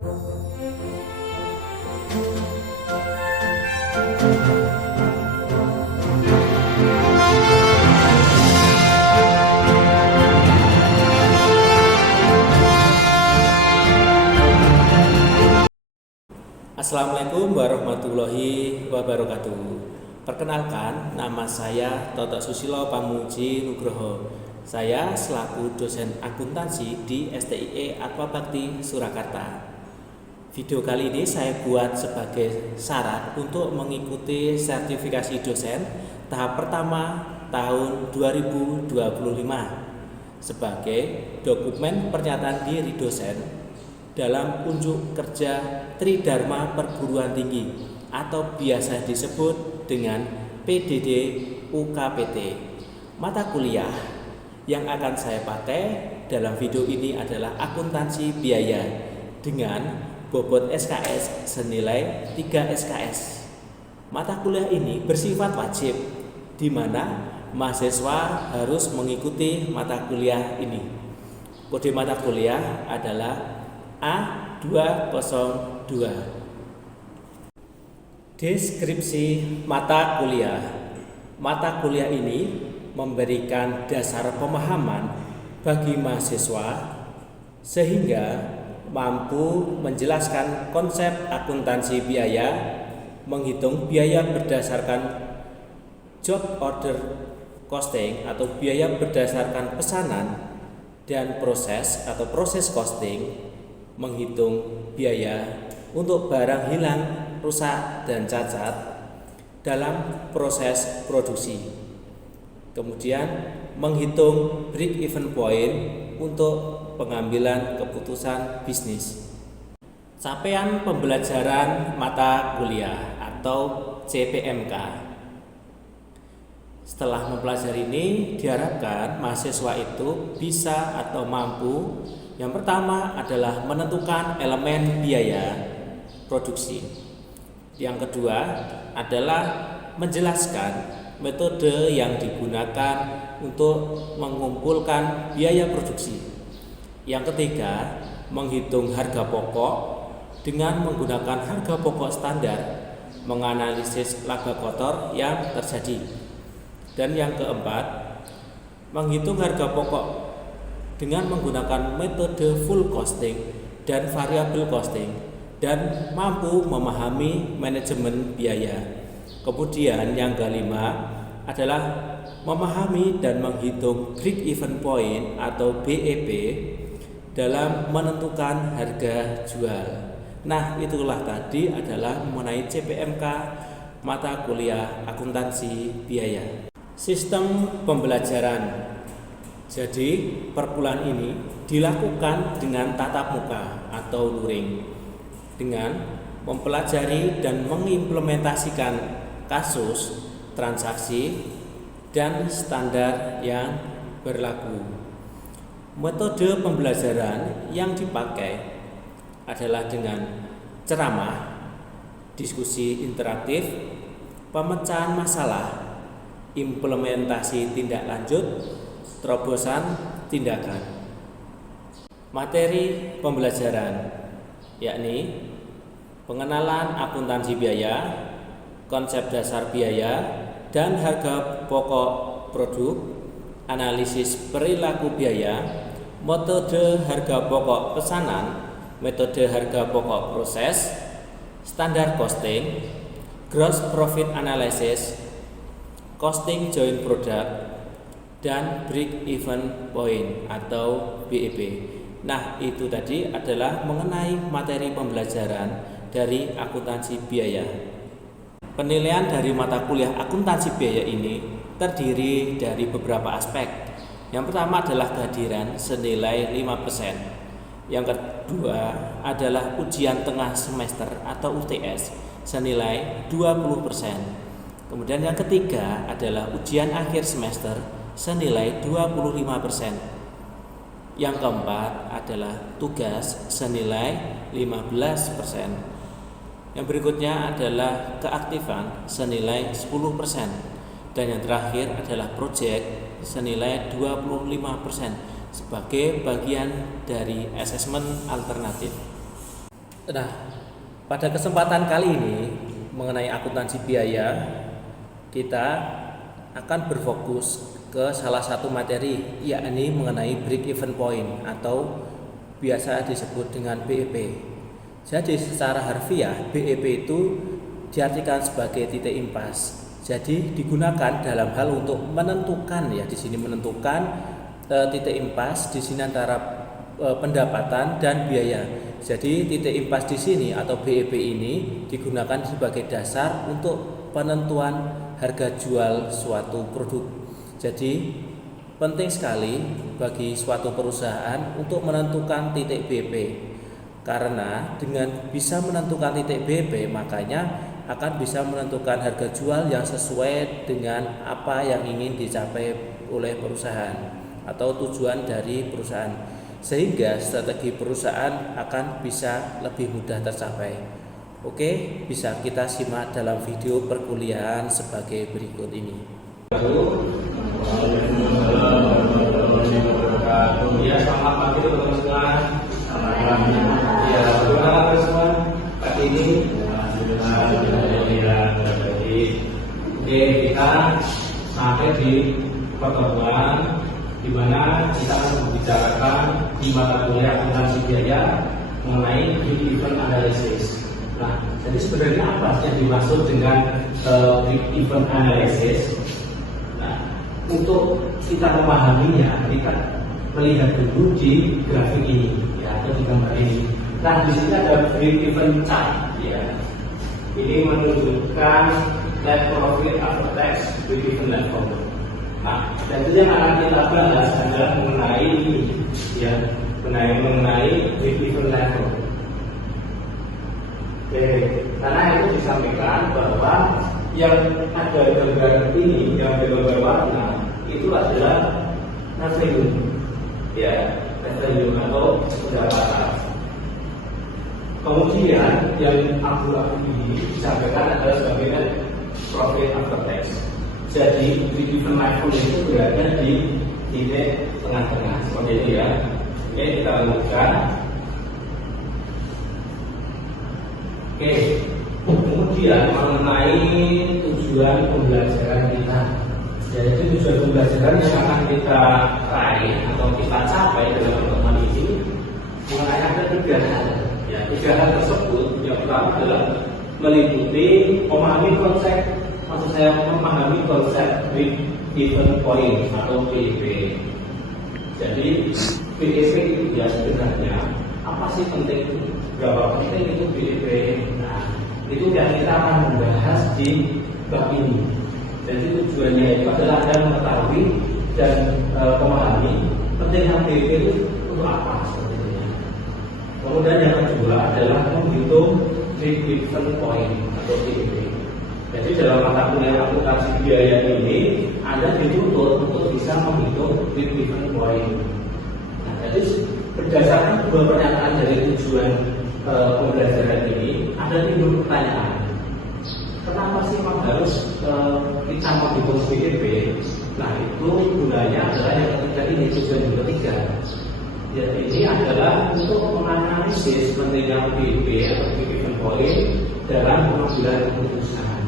Assalamualaikum warahmatullahi wabarakatuh. Perkenalkan, nama saya Toto Susilo Pamuji Nugroho. Saya selaku dosen akuntansi di STIE Atmabakti Surakarta. Video kali ini saya buat sebagai syarat untuk mengikuti sertifikasi dosen tahap pertama tahun 2025 sebagai dokumen pernyataan diri dosen dalam unjuk kerja Tridharma Perguruan Tinggi atau biasa disebut dengan PDD UKPT. Mata kuliah yang akan saya pakai dalam video ini adalah akuntansi biaya dengan bobot SKS senilai 3 SKS. Mata kuliah ini bersifat wajib di mana mahasiswa harus mengikuti mata kuliah ini. Kode mata kuliah adalah A202. Deskripsi mata kuliah. Mata kuliah ini memberikan dasar pemahaman bagi mahasiswa sehingga mampu menjelaskan konsep akuntansi biaya, menghitung biaya berdasarkan job order costing atau biaya berdasarkan pesanan, dan proses atau proses costing, menghitung biaya untuk barang hilang, rusak, dan cacat dalam proses produksi. Kemudian menghitung break even point untuk pengambilan keputusan bisnis. Capaian pembelajaran mata kuliah atau CPMK. Setelah mempelajari ini, diharapkan mahasiswa itu bisa atau mampu. Yang pertama adalah menentukan elemen biaya produksi. Yang kedua adalah menjelaskan metode yang digunakan untuk mengumpulkan biaya produksi. Yang ketiga, menghitung harga pokok dengan menggunakan harga pokok standar, menganalisis laba kotor yang terjadi. Dan yang keempat, menghitung harga pokok dengan menggunakan metode full costing dan variable costing dan mampu memahami manajemen biaya. Kemudian yang kelima adalah memahami dan menghitung break even point atau BEP dalam menentukan harga jual. Nah, itulah tadi adalah mengenai CPMK mata kuliah akuntansi biaya. Sistem pembelajaran. Jadi, perkuliahan ini dilakukan dengan tatap muka atau luring dengan mempelajari dan mengimplementasikan kasus, transaksi, dan standar yang berlaku. Metode pembelajaran yang dipakai adalah dengan ceramah, diskusi interaktif, pemecahan masalah, implementasi tindak lanjut, terobosan tindakan. Materi pembelajaran yakni pengenalan akuntansi biaya, konsep dasar biaya dan harga pokok produk, analisis perilaku biaya, metode harga pokok pesanan, metode harga pokok proses, standar costing, gross profit analysis, costing joint product, dan break even point atau BEP. Nah, itu tadi adalah mengenai materi pembelajaran dari akuntansi biaya. Penilaian dari mata kuliah akuntansi biaya ini terdiri dari beberapa aspek. Yang pertama adalah kehadiran senilai 5%. Yang kedua adalah ujian tengah semester atau UTS senilai 20%. Kemudian yang ketiga adalah ujian akhir semester senilai 25%. Yang keempat adalah tugas senilai 15%. Yang berikutnya adalah keaktifan senilai 10%. Dan yang terakhir adalah proyek senilai 25% sebagai bagian dari asesmen alternatif. Nah, pada kesempatan kali ini mengenai akuntansi biaya, kita akan berfokus ke salah satu materi, yakni mengenai break even point atau biasa disebut dengan BEP. Jadi secara harfiah BEP itu diartikan sebagai titik impas. Jadi digunakan dalam hal untuk menentukan, ya di sini menentukan titik impas di sini antara pendapatan dan biaya. Jadi titik impas di sini atau BEP ini digunakan sebagai dasar untuk penentuan harga jual suatu produk. Jadi penting sekali bagi suatu perusahaan untuk menentukan titik BEP, karena dengan bisa menentukan titik BEP makanya akan bisa menentukan harga jual yang sesuai dengan apa yang ingin dicapai oleh perusahaan atau tujuan dari perusahaan, sehingga strategi perusahaan akan bisa lebih mudah tercapai. Oke, bisa kita simak dalam video perkuliahan sebagai berikut ini. Ya, selamat pagi teman-teman semua. Ya, bagaimana semua pagi ini? Oke, kita sampai di pertemuan di mana kita akan membicarakan di mata kuliah akuntansi biaya mengenai break even analysis. Nah, jadi sebenarnya apa yang dimaksud dengan break even analysis? Nah, untuk kita memahaminya, kita melihat dulu di grafik ini, ya, atau di gambar ini. Nah, di sini ada break even chart, ya. Ini menunjukkan net profit after tax break even level. Nah, dan itu yang akan kita bahas adalah mengenai ini, ya, mengenai break even level. Oke, karena itu disampaikan bahwa yang ada gambar ini, yang gambar warna itu adalah revenue, ya, revenue atau pendapatan. Kemudian yang abu-abu ini disampaikan adalah sebagai net profit after tax. Jadi break even level itu berada di titik tengah-tengah seperti itu, ya. Oke, kita lanjutkan. Oke, kemudian mengenai tujuan pembelajaran kita. Jadi tujuan pembelajaran yang akan kita raih atau kita capai dalam pertemuan ini mengenai ada 3 hal. Ya, 3 hal tersebut yang pertama adalah meliputi memahami konsep, maksud saya memahami konsep break even point atau BEP. Jadi BEP itu ya sebenarnya apa sih penting itu? Berapa penting itu BEP? Nah, itu yang kita akan membahas di bab ini. Jadi tujuannya itu adalah Anda mengetahui dan memahami pentingnya BEP itu untuk apa sebetulnya. Kemudian yang kedua adalah menghitung break even point atau BEP. Jadi dalam mata kuliah akuntansi biaya ini Anda dituntut untuk bisa menghitung break even point. Nah, jadi berdasarkan 2 pernyataan dari tujuan pembelajaran ini, ada timbul pertanyaan. Kenapa sih memang harus kita menghitung BEP? Nah, itu gunanya adalah yang ketiga ini, tujuan yang ketiga. Jadi ini adalah untuk menganalisis pentingnya BEP atau break even point dalam pengambilan keputusan.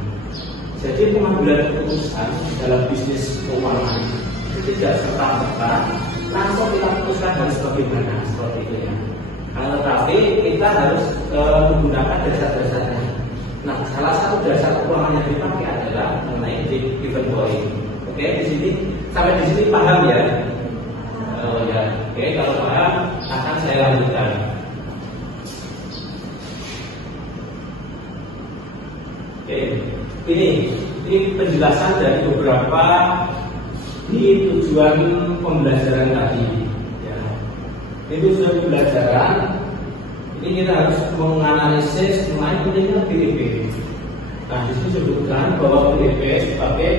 Jadi pengambilan keputusan dalam bisnis keuangan itu tidak serta-merta langsung kita putuskan harus bagaimana, seperti itu, ya. Tetapi kita harus menggunakan dasar-dasarnya. Nah, salah satu dasar keuangan yang dipakai adalah mengenai break even point. Oke, di sini sampai di sini paham, ya? Ya, oke, kalau paham akan saya lanjutkan. Oke, ini penjelasan dari beberapa di tujuan pembelajaran tadi. Ya. Ini tujuan pembelajaran. Ini kita harus menganalisis mengenai pentingnya BEP. Nah, di sini disebutkan bahwa BEP sebagai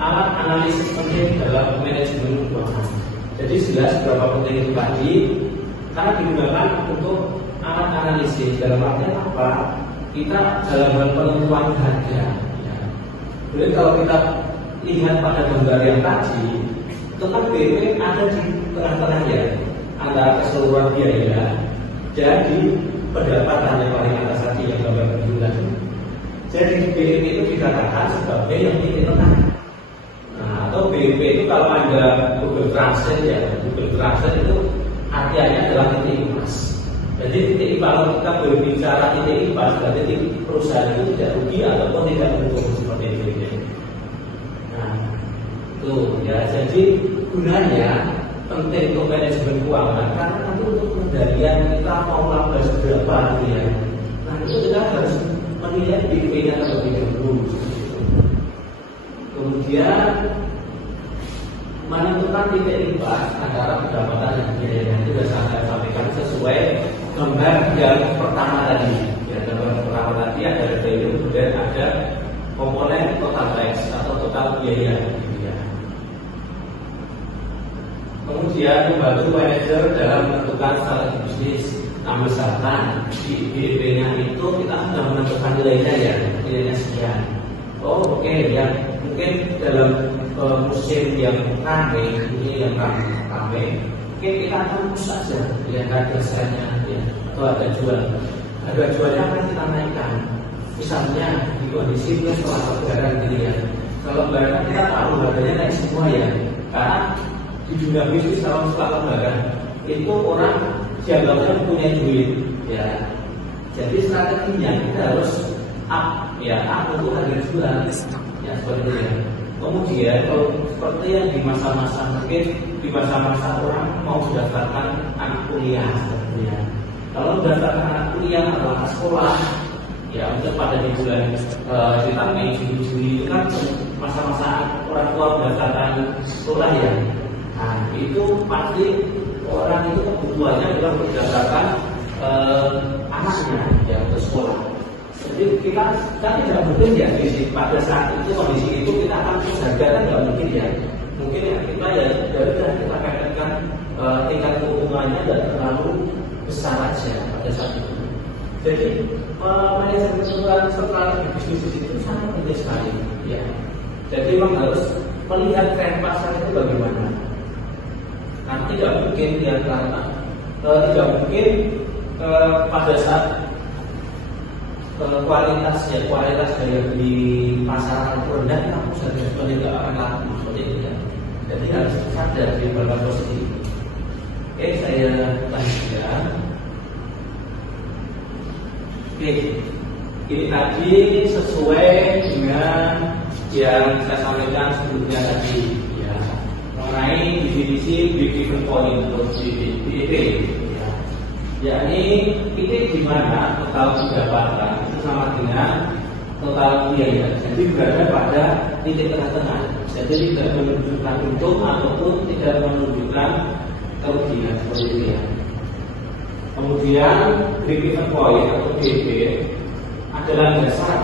alat analisis penting dalam manajemen keuangan. Jadi jelas berapa penting itu tadi, karena digunakan untuk alat analisis. Dalam artian apa? Kita dalam hal penentuan harga. Ya. Jadi kalau kita lihat pada gambar yang tadi, itu kan BEP ada di tengah-tengah, ya, antara keseluruhan biaya jadi pendapatannya Pak Jadi BEP itu dikatakan sebagai yang titik tengah. Nah, atau BEP itu kalau Anda Google Translate ya, Google Translate itu artinya adalah titik impas. Jadi titik kalau kita berbicara titik impas, berarti titik perusahaan itu tidak rugi ataupun tidak untung seperti itu. Nah, itu ya. Jadi gunanya penting untuk manajemen keuangan karena nanti untuk pengendalian kita mau laba berapa gitu ya. Nah, itu kita harus melihat BEP-nya terlebih dahulu. Kemudian menentukan titik impas antara pendapatan dan biaya itu sudah saya sampaikan sesuai gambar yang pertama tadi. Ya, gambar pertama tadi ada revenue, kemudian ada komponen total tax atau total biaya. Ya. Kemudian membantu manajer dalam menentukan strategi bisnis. Nah, misalkan di BEP-nya itu kita sudah menentukan nilainya ya, nilainya sekian. Oh oke, ya mungkin dalam musim yang ramai ini yang ramai, oke kita akan push saja ya harga saya ya, atau harga jualnya akan kita naikkan. Misalnya di kondisi plus setelah lebaran gitu ya. Kalau lebaran kita tahu harganya naik semua ya, karena di dunia bisnis kalau setelah lebaran itu orang dianggapnya punya duit ya. Jadi strateginya kita harus up ya, up untuk harga jual ya seperti itu ya. Kemudian kalau seperti yang di masa-masa mungkin di masa-masa orang mau mendaftarkan anak kuliah sepertinya. Kalau mendaftarkan anak kuliah atau anak sekolah ya untuk pada di bulan kita Mei Juni itu kan masa-masa orang tua mendaftarkan sekolah ya. Nah itu pasti orang itu kebutuhannya adalah berdasarkan anaknya ya untuk sekolah. Jadi kita kan tidak mungkin ya pada saat itu kondisi itu kita akan harga kan nggak mungkin ya. Mungkin ya kita ya dari kita katakan tingkat keuntungannya tidak terlalu besar aja pada saat itu. Jadi manajemen strategi bisnis itu sangat penting sekali ya. Jadi memang harus melihat tren pasar itu bagaimana. Nanti tidak mungkin dia tidak mungkin pada saat kualitas daya beli pasar rendah kamu sudah tidak akan laku seperti itu ya. Jadi harus sadar di beberapa posisi. Oke, saya lanjutkan. Oke, ini tadi sesuai dengan yang saya sampaikan sebelumnya tadi ya, mengenai definisi break-even point atau BEP ya. Yakni titik di mana total pendapatan itu sama dengan total biaya. Jadi berada pada titik tengah-tengah. Jadi tidak menunjukkan untung ataupun tidak menunjukkan kerugian seperti itu ya. Kemudian break-even point atau BEP adalah dasar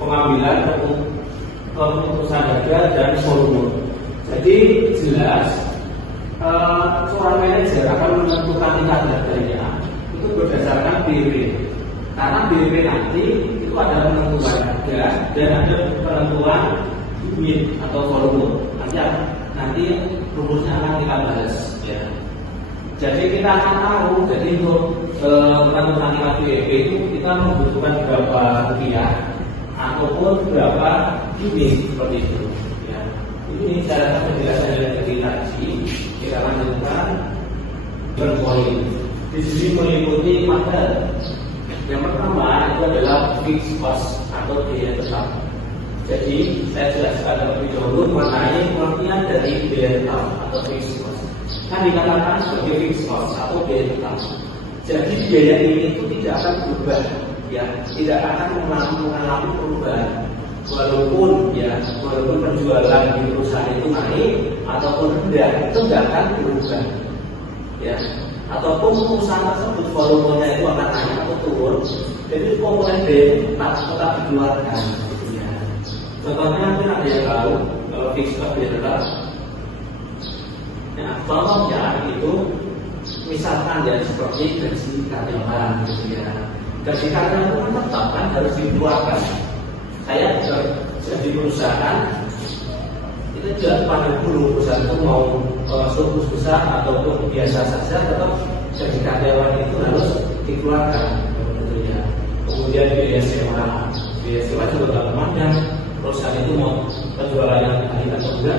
pengambilan keputusan harga dan volume. Jadi jelas seorang manajer akan menentukan tingkat harganya itu berdasarkan BEP. Karena BEP nanti itu ada penentuan harga dan ada penentuan unit atau volume. Nanti rumusnya akan kita bahas ya. Jadi kita akan tahu, jadi untuk menentukan tingkat BEP itu kita membutuhkan berapa rupiah ataupun berapa unit seperti itu ya. Ini cara penjelasan dari tadi. Kita lanjutkan berpoin. Di sini meliputi 4 hal. Yang pertama itu adalah fixed cost atau biaya tetap. Jadi saya jelaskan terlebih dahulu mengenai pengertian dari biaya tetap atau fixed cost. Kan dikatakan sebagai fixed cost atau biaya tetap. Jadi biaya ini itu tidak akan berubah, ya, tidak akan mengalami perubahan. Walaupun penjualan di perusahaan itu naik ataupun rendah, itu tidak akan berubah, ya. Ataupun perusahaan tersebut volumenya itu akan naik atau turun, jadi komponen B tetap dikeluarkan. Ya. Contohnya mungkin ada yang tahu kalau fixed cost dia tetap. Nah, contohnya itu misalkan ya seperti gaji karyawan, gitu ya. Gaji karyawan itu tetap kan harus dikeluarkan. Saya jadi perusahaan itu tidak pada dulu perusahaan itu mau surplus besar ataupun biasa saja, tetap jadi karyawan itu harus dikeluarkan, ya. Kemudian biaya sewa biaya sewa juga nggak memandang. Perusahaan itu mau penjualannya hari atau bulan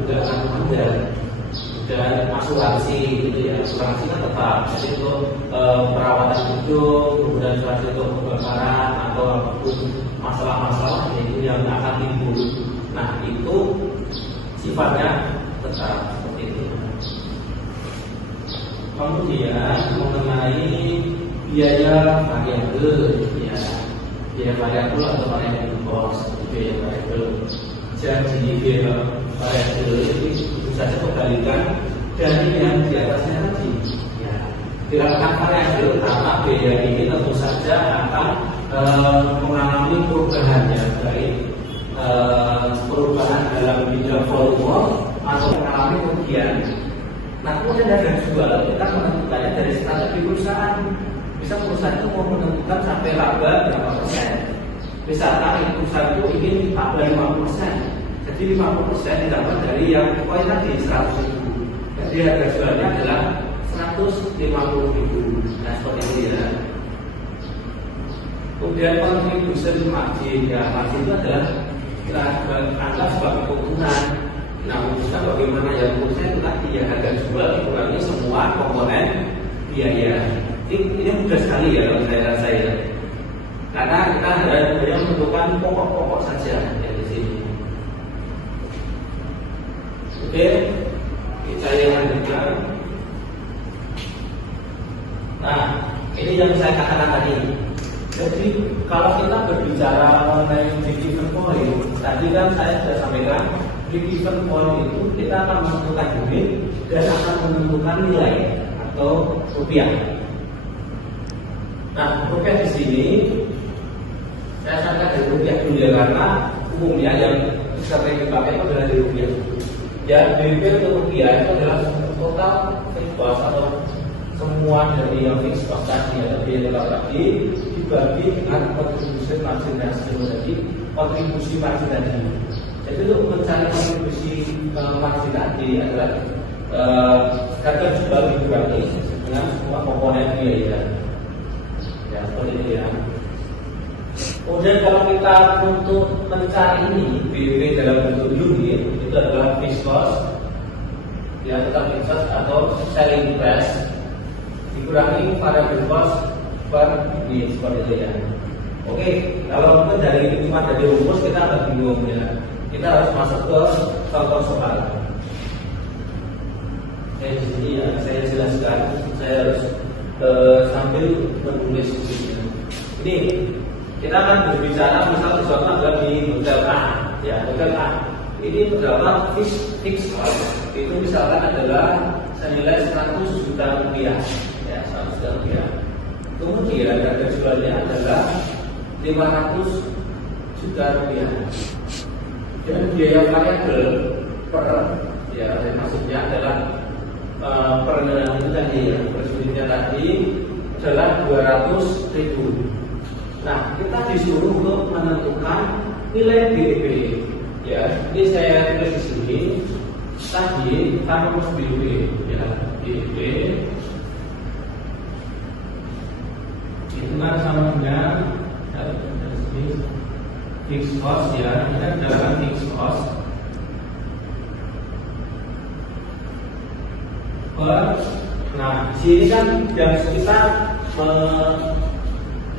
juga akan memandang. Dan asuransi gitu ya, asuransi kan tetap jadi untuk perawatan gedung, kemudian asuransi untuk kebakaran atau masalah-masalah itu yang akan timbul. Nah itu sifatnya tetap seperti itu. Kemudian mengenai biaya variabel, ya biaya variabel atau variable cost, biaya variabel. Jadi biaya variabel ini bisa kembalikan dari yang di atasnya tadi. Ya, dilakukan variabel karena biaya ini tentu saja akan mengalami perubahan ya, baik perubahan dalam bidang volume atau mengalami kerugian. Nah, kemudian ada jual, kita menentukannya dari strategi perusahaan. Bisa perusahaan itu mau menentukan sampai laba berapa persen. Misalkan perusahaan itu ingin laba 50%, jadi 50% didapat dari yang poin tadi 100.000. Jadi harga jualnya adalah 150.000. Nah, seperti ini ya. Kemudian contribution margin, ya margin itu adalah kita anggap sebagai keuntungan. Nah, memutuskan bagaimana yang menurutnya itu tadi ya, harga jual dikurangi semua komponen biaya. Ini mudah sekali ya kalau saya rasa ya. Karena kita hanya menentukan pokok-pokok saja ya di sini. Oke, kita yang lanjutkan. Nah, ini yang saya katakan tadi. Jadi kalau kita berbicara mengenai break-even point, tadi kan saya sudah sampaikan break-even point itu kita akan menentukan unit dan akan menentukan nilai atau rupiah. Nah, rupiah di sini saya sampaikan dari rupiah dulu ya, karena umumnya yang sering dipakai itu adalah di rupiah. Ya, BP untuk rupiah itu adalah total fixed cost atau semua dari yang fixed cost tadi atau biaya tetap tadi dibagi dengan kontribusi margin ratio tadi, kontribusi margin tadi. Jadi untuk mencari kontribusi margin tadi adalah harga jual dikurangi dengan semua komponen biaya. Ya, seperti itu ya. Kemudian kalau kita untuk mencari ini BB dalam bentuk unit itu adalah fixed cost, ya tetap fixed cost atau selling price dikurangi variable cost per unit, seperti itu ya. Oke, kalau kita cuma dari rumus kita agak bingung ya. Kita harus masuk ke contoh soal. Di sini ya saya jelaskan, saya harus sambil menulis di sini. Ini kita akan berbicara misal contoh adalah di hotel A, ya hotel A. Ini berapa fixed cost itu misalkan adalah senilai 100 juta rupiah, ya 100 juta rupiah. Kemudian harga jualnya adalah 500 juta rupiah. Dan biaya variabel per, ya maksudnya adalah per itu tadi ya, per unitnya tadi adalah 200.000. Nah, kita disuruh untuk menentukan nilai BEP. Ya, ini saya tulis di sini. Tadi kita rumus BEP, ya BEP itu kan sama dengan fixed cost ya, kita adalah fixed cost per. Nah, di sini kan yang kita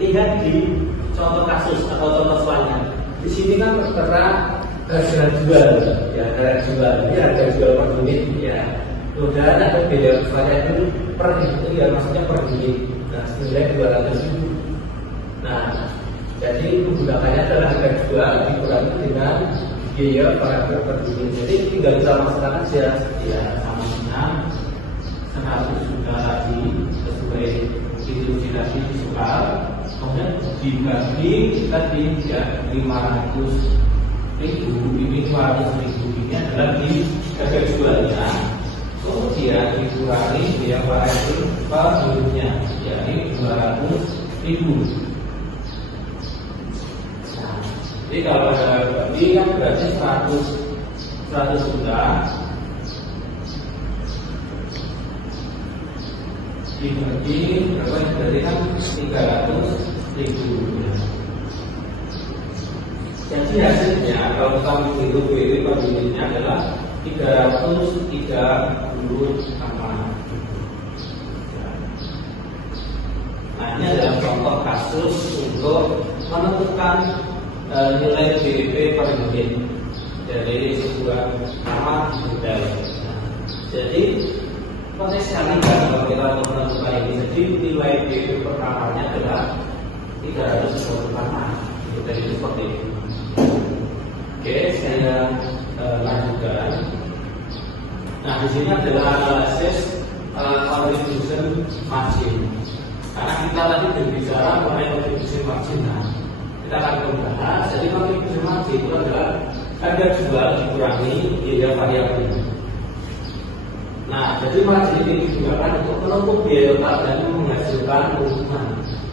lihat di contoh kasus atau contoh soalnya. Di sini kan tertera harga jual, ya harga jual. Ini harga jual per unit, ya. Kemudian ada biaya variabel per itu ya, maksudnya per unit. Nah, senilai 200.000. Nah, jadi menggunakannya adalah harga jual dikurangi dengan biaya variabel per unit. Jadi tinggal kita masukkan aja, ya sama dengan 100 juta tadi sesuai institusi tadi di soal. Kemudian dibagi tadi ya 500.000, ini 200.000 ini adalah di harga jualnya. Kemudian dikurangi biaya variabel per unitnya, yakni 200.000. Nah, jadi kalau ada bagi kan berarti 100 juta dibagi berapa? Berarti kan 300.000 ya. hasilnya kalau kita menghitung BEP per unitnya adalah 330 kamar. Nah, ini adalah contoh kasus untuk menentukan nilai BEP per unit dari sebuah kamar hotel. Jadi potensialnya kalau kita menentukan ini, jadi nilai BEP per kamarnya adalah 320 kamar. Jadi seperti itu. Oke, saya lanjutkan. Nah, di sini adalah analisis contribution margin. Karena kita tadi berbicara mengenai contribution margin, nah, kita akan membahas. Jadi contribution margin itu adalah harga jual dikurangi biaya variabel. Nah, jadi margin ini digunakan untuk menutup biaya tetap dan menghasilkan keuntungan.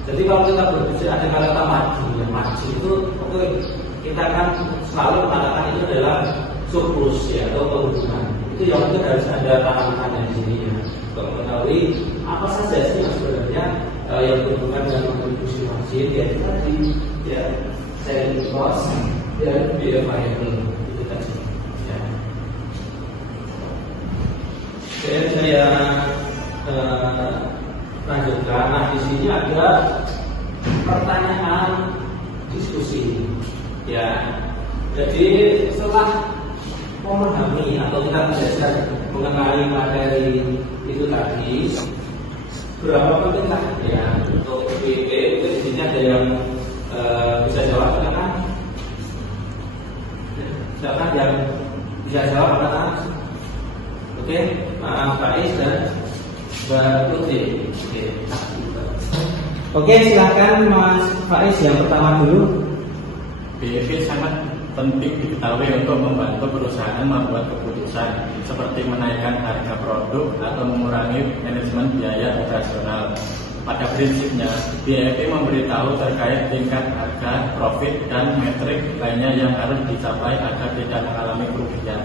Jadi kalau kita berbicara ada kata margin itu kita kan selalu mengatakan itu adalah surplus ya atau keuntungan. Itu yang mungkin harus ada tanaman di sini ya. Untuk mengetahui apa saja sih yang sebenarnya yang berhubungan dengan kontribusi margin ya tadi ya selling cost dan biaya variabel itu tadi ya. Jadi saya lanjutkan. Nah, di sini ada pertanyaan diskusi ya. Jadi setelah memahami atau kita belajar mengenai materi itu tadi, berapa pentingkah ya untuk BEP? Itu di sini ada yang bisa jawab kan? Silakan yang bisa jawab kan? Oke, Pak Faiz dan Mbak Putri. Oke, silakan Mas Faiz yang pertama dulu. BEP sangat penting diketahui untuk membantu perusahaan membuat keputusan seperti menaikkan harga produk atau mengurangi manajemen biaya operasional. Pada prinsipnya, BEP memberitahu terkait tingkat harga, profit, dan metrik lainnya yang harus dicapai agar tidak mengalami kerugian.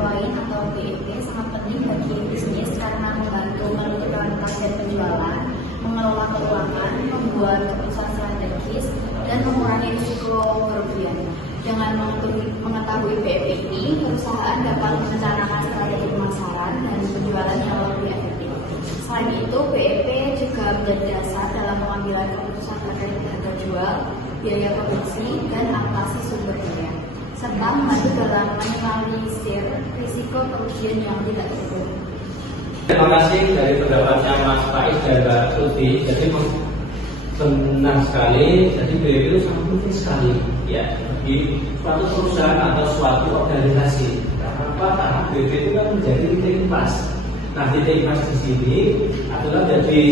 Lain atau BEP sangat penting bagi bisnis karena membantu menentukan target penjualan, mengelola keuangan, membuat keputusan strategis, dan mengurangi risiko kerugian. Dengan mengetahui BEP ini, perusahaan dapat merencanakan strategi pemasaran dan penjualan yang lebih efektif. Selain itu, BEP juga menjadi dasar dalam pengambilan keputusan terkait harga jual, biaya produksi, dan alokasi sumber daya, serta membantu dalam meminimalisir risiko kerugian yang tidak terduga. Terima kasih dari pendapatnya Mas Faiz dan Mbak Tuti. Jadi benar sekali. Jadi BEP itu sangat penting sekali ya bagi suatu perusahaan atau suatu organisasi. Kenapa? Karena BEP itu kan menjadi titik impas. Nah, titik impas di sini adalah jadi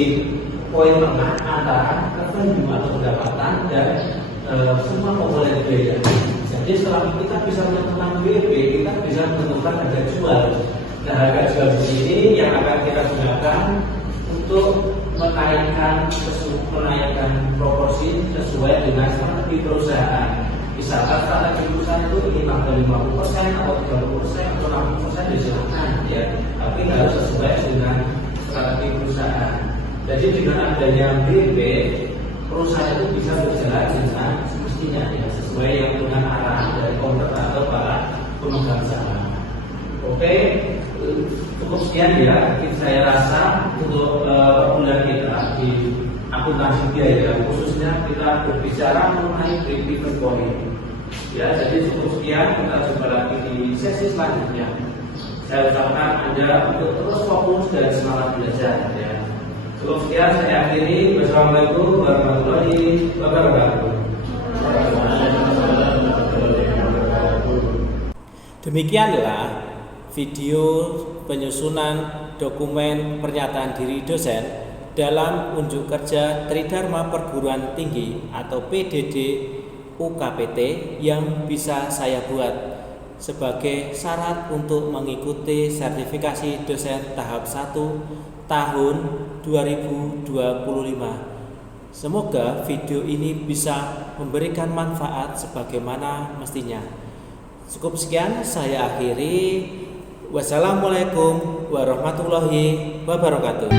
poin tengah antara revenue atau pendapatan dan semua komponen biaya. Jadi setelah kita bisa menentukan BEP, kita bisa menentukan harga jual. Nah, harga jual di sini yang akan kita gunakan untuk menaikkan proporsi sesuai dengan strategi perusahaan. Misalkan strategi perusahaan itu ingin tambah 50% atau 30% atau 60% silakan ya. Tapi harus sesuai dengan strategi perusahaan. Jadi dengan adanya BEP, perusahaan itu bisa berjalan dengan semestinya ya, sesuai yang dengan arahan dari owner atau para pemegang saham. Oke, cukup sekian ya. Saya rasa untuk perkuliahan kita di akuntansi biaya, khususnya kita berbicara mengenai break-even point. Ya, jadi cukup sekian. Kita jumpa lagi di sesi selanjutnya. Saya ucapkan Anda untuk terus fokus dan semangat belajar ya. Cukup sekian, saya akhiri. Wassalamualaikum warahmatullahi wabarakatuh. Demikianlah video penyusunan dokumen pernyataan diri dosen dalam unjuk kerja Tridharma Perguruan Tinggi atau PDD UKPT yang bisa saya buat sebagai syarat untuk mengikuti sertifikasi dosen tahap 1 tahun 2025. Semoga video ini bisa memberikan manfaat sebagaimana mestinya. Cukup sekian, saya akhiri. Wassalamualaikum warahmatullahi wabarakatuh.